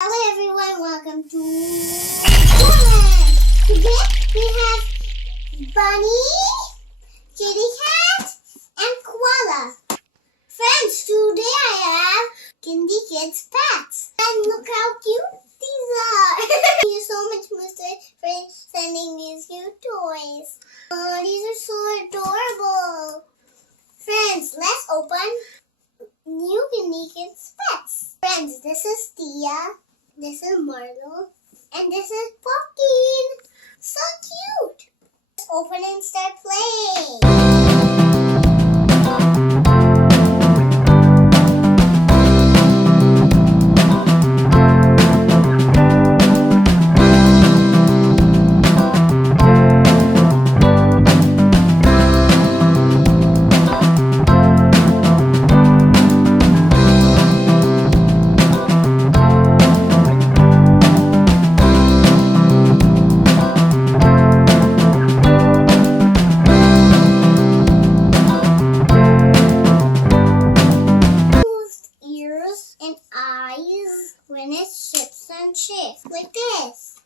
Hello everyone, welcome to JOYLAND. Today we have bunny, kitty cat, and koala. Friends, today I have Kindikidspets. And look how cute these are. Thank you so much, Moosetoys, for sending these cute toys. Oh, these are so adorable. Friends, let's open new Kindikidspets. Friends, this is Teah. This is Marlo, and this is Pupkin. So cute! Let's open and start playing. And eyes when it shifts and shifts like this.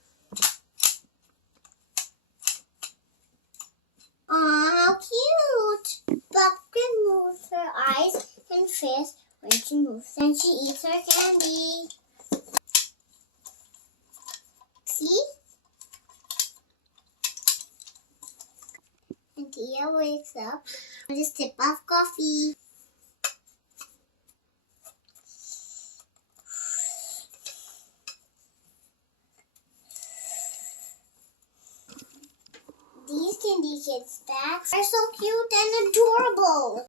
Aw, how cute! Pupkin moves her eyes and face when she moves and she eats her candy. See? And Teah wakes up with a sip of coffee. These Kindikidspets are so cute and adorable.